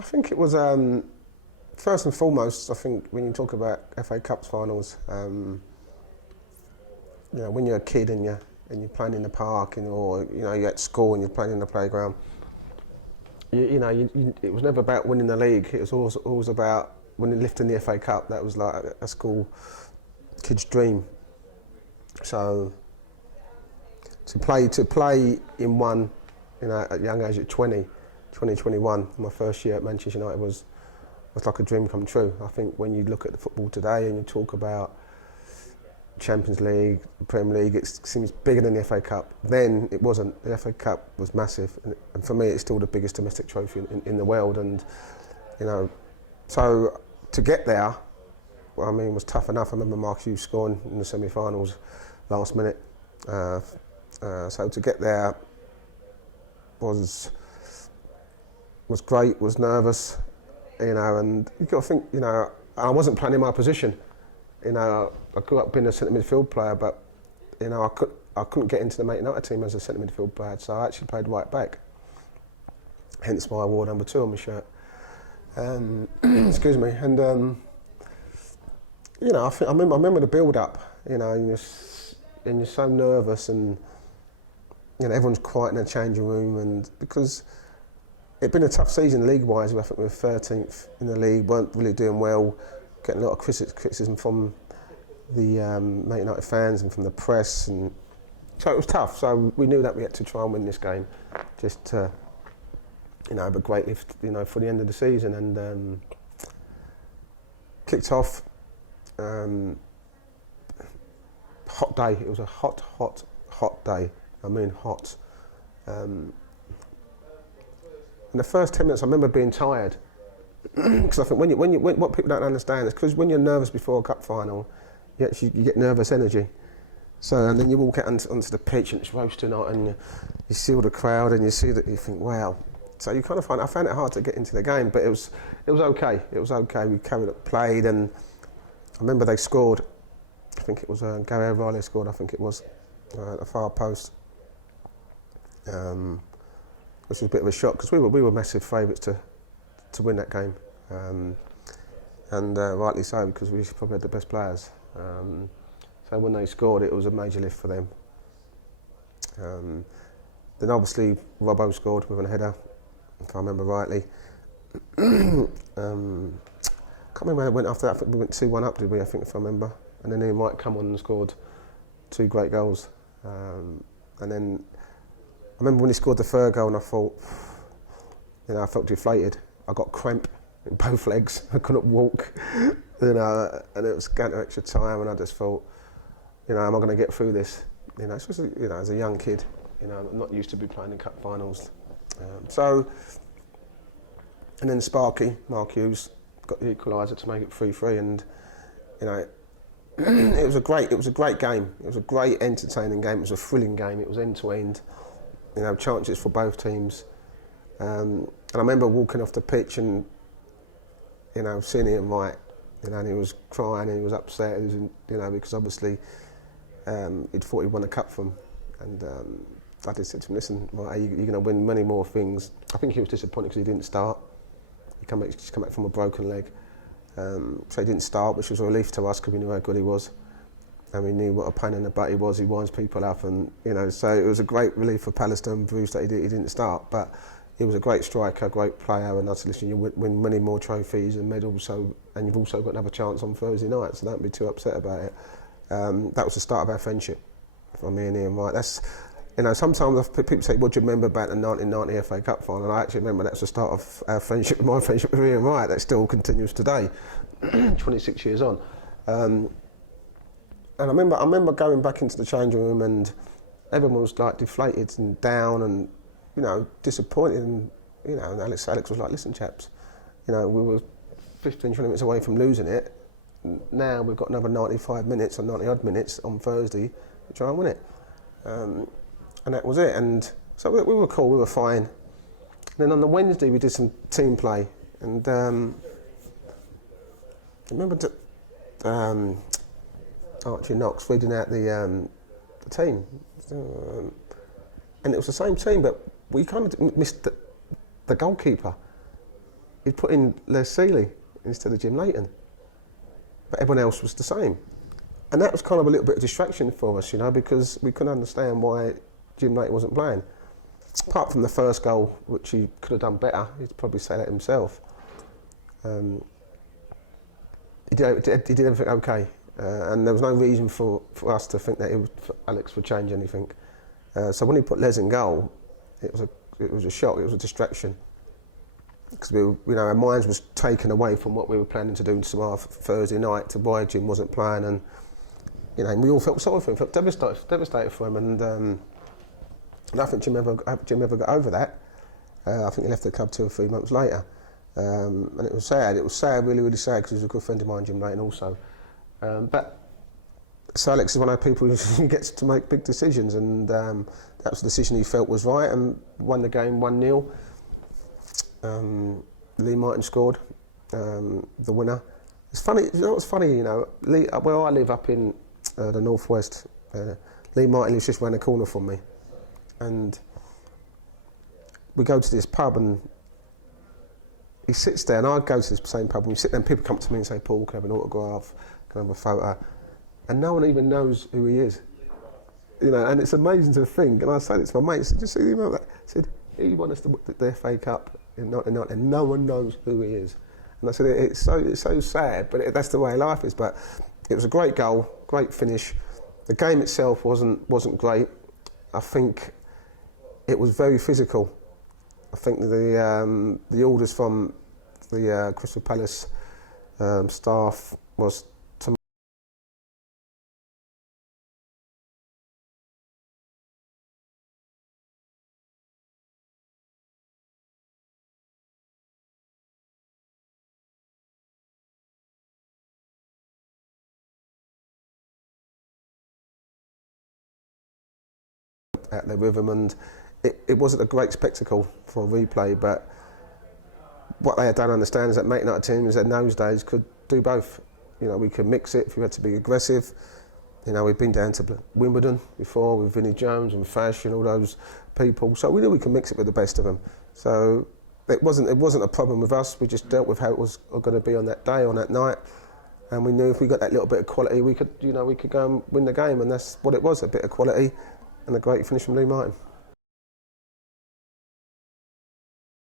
I think it was first and foremost. I think when you talk about FA Cups finals, when you're a kid and you're playing in the park, or you're at school and you're playing in the playground, it was never about winning the league. It was always about winning, lifting the FA Cup. That was like a school kid's dream. So to play in one, at a young age at 21, my first year at Manchester United was like a dream come true. I think when you look at the football today and you talk about Champions League, the Premier League, it seems bigger than the FA Cup. Then it wasn't. The FA Cup was massive, and for me, it's still the biggest domestic trophy in the world. And so to get there, was tough enough. I remember Mark Hughes scoring in the semi-finals, last minute. So to get there was great. Was nervous, and you got to think, I wasn't playing in my position. I grew up being a centre midfield player, but I couldn't get into the Man United team as a centre midfield player, so I actually played right back. Hence my award number 2 on my shirt. Excuse me. And I remember the build up. And you're so nervous, and everyone's quiet in the changing room, and because it'd been a tough season league-wise. I think we were 13th in the league, weren't really doing well. Getting a lot of criticism from the Man United fans and from the press, and so it was tough. So we knew that we had to try and win this game, just to, have a great lift, for the end of the season. And kicked off. Hot day. It was a hot day. I mean hot. In the first 10 minutes, I remember being tired. Because I think what people don't understand is because when you're nervous before a cup final, you get nervous energy. So and then you walk out onto the pitch and it's roasting hot, and you see all the crowd and you see that, you think, wow. So you kind of I found it hard to get into the game, but it was okay. It was okay. We played, and I remember they scored. I think it was Gary O'Reilly scored. I think it was at the far post, which was a bit of a shock because we were massive favourites to win that game, and rightly so, because we probably had the best players. So when they scored, it was a major lift for them. Then obviously Robbo scored with a header, if I remember rightly. Can't remember how it went after that. I think we went 2-1 up, did we? I think, if I remember. And then Ian Wright come on and scored 2 great goals. And then I remember when he scored the third goal, and I thought, I felt deflated. I got cramp in both legs. I couldn't walk, and it was going to extra time, and I just thought, am I going to get through this? Especially, as a young kid, I'm not used to be playing in cup finals. And then Sparky, Mark Hughes, got the equaliser to make it 3-3, and it was a great game. It was a great, entertaining game. It was a thrilling game. It was end to end. Chances for both teams. And I remember walking off the pitch and, seeing Ian Wright, and he was crying and he was upset, because obviously he'd thought he'd won a cup from him. And I just said to him, listen, right, you're going to win many more things. I think he was disappointed because he didn't start. He just come back from a broken leg. So he didn't start, which was a relief to us because we knew how good he was. And we knew what a pain in the butt he was. He winds people up, and so it was a great relief for Pallister and Bruce that he didn't start. But he was a great striker, great player, and I said, listen, you win many more trophies and medals, and you've also got another chance on Thursday night, so don't be too upset about it. That was the start of our friendship for me and Ian Wright. That's, sometimes people say, what do you remember about the 1990 FA Cup final? And I actually remember that's the start of our friendship, my friendship with Ian Wright. That still continues today, 26 years on. And I remember going back into the changing room, and everyone was like deflated and down and, disappointed. And, and Alex was like, listen, chaps, we were 15, 20 minutes away from losing it. Now we've got another 95 minutes or 90 odd minutes on Thursday to try and win it. And that was it. And so we were cool, we were fine. And then on the Wednesday we did some team play, and I remember Archie Knox reading out the team, and it was the same team, but we kind of missed the goalkeeper. he'd put in Les Seeley instead of Jim Leighton. But everyone else was the same. And that was kind of a little bit of distraction for us, you know, because we couldn't understand why Jim Leighton wasn't playing. Apart from the first goal, which he could have done better, he'd probably say that himself. He did everything okay. And there was no reason for us to think that Alex would change anything. So when he put Les in goal, it was a shock, it was a distraction. Because our minds was taken away from what we were planning to do tomorrow Thursday night to why Jim wasn't playing, and and we all felt sorry for him, felt devastated for him, and I don't think Jim ever got over that. I think he left the club 2 or 3 months later, and it was sad. It was sad, really, really sad, because he was a good friend of mine, Jim Leighton, also. But Sir Alex is one of those people who gets to make big decisions, and that was the decision he felt was right, and won the game 1-0. Lee Martin scored the winner. It's funny, you know what's funny, Lee, where I live up in the northwest, Lee Martin lives just around the corner from me, and we go to this pub, and he sits there, and I go to this same pub, and we sit there, and people come to me and say, Paul, can I have an autograph, can I have a photo? And no one even knows who he is, and it's amazing to think. And I said it to my mate, I said, just see the email that? I said, he won us the FA Cup in 1990, and no one knows who he is. And I said, it's so sad, but that's the way life is. But it was a great goal, great finish. The game itself wasn't great. I think it was very physical. I think the orders from the Crystal Palace staff was to at their rhythm, and it wasn't a great spectacle for a replay, but what they don't understand is that Man United teams in those days could do both. We could mix it if we had to be aggressive. We've been down to Wimbledon before with Vinnie Jones and Fash and all those people, so we knew we could mix it with the best of them. So it wasn't a problem with us. We just dealt with how it was going to be on that day, on that night, and we knew if we got that little bit of quality, we could go and win the game, and that's what it was, a bit of quality and a great finish from Lee Martin.